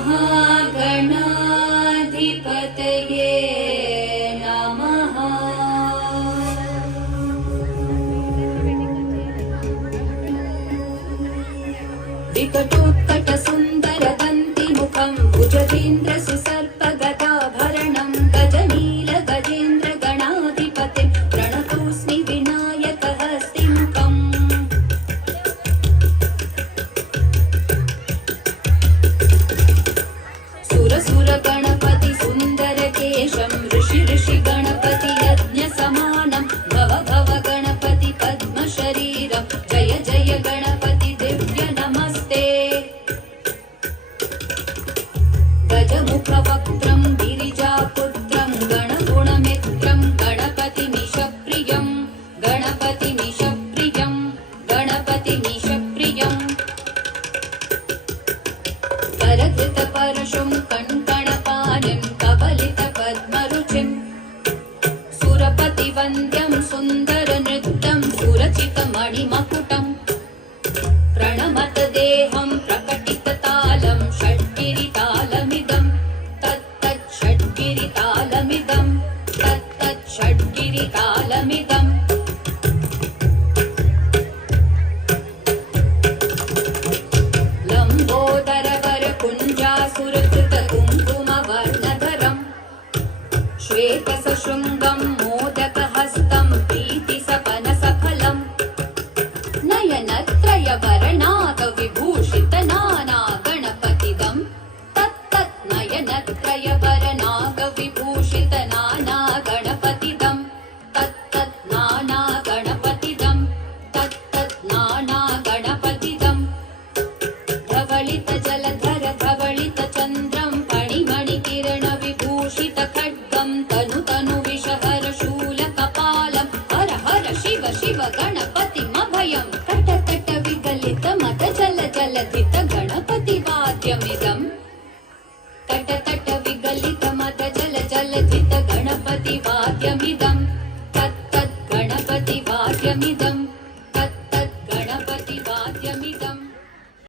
महागणाधिपतये नमः। विकटोत्कटसुन्दरदन्तिमुखं भुजगेन्द्रसुसर्पगदाभरणं गजनीलगजेन्द्रगणाधिपतिं प्रणतोऽस्मि विनायकहस्तिमुखम्। सुरसुरगणपति सुन्दरकेशं ऋषि गणपति यज्ञसमानं भव भव गणपति पद्मशरीरं जय जय गणपति दिव्य नमस्ते। गजमुखवक्त्रं गिरिजापुत्रं गणगुणमित्रं गणपतिमीशप्रियं गणपतिमीशप्रियं गणपतिमीशप्रियं। करधृतपरशुं कङ्कणपाणिं कवलितपद्मरुचिं सुरपतिवन्द्यं सुन्दरनृत्यं सुरचितमणिमकुटं प्रणमत देहं प्रकटिततालं षड्गिरितालमिदं तत्तत् षड्गिरितालमिदं तत्तत् षड्गिरितालमिदम्। लम्बोदरवरकुञ्जासुरकृतकुङ्कुमवर्णधरं श्वेतसशृङ्गं मोदकहस्तं प्रीतिसपनसफलं नयनत्रयवरनागविभूषितनानागणपतिदं तत्तत् नयनत्रयवरनागविभूषितनानागणपतिदं तत्तत् नानागणपतिदं तत्तत् नानागणपतिदं। धवलितजलधर धवलितचन्द्रं फणिमणिकिरणविभूषितखड्गं तनुविषहर शूलकपालं हर हर शिव शिव गणपतिमभयं तट विगलितमत जलधित गणपतिवाद्यमिदं तट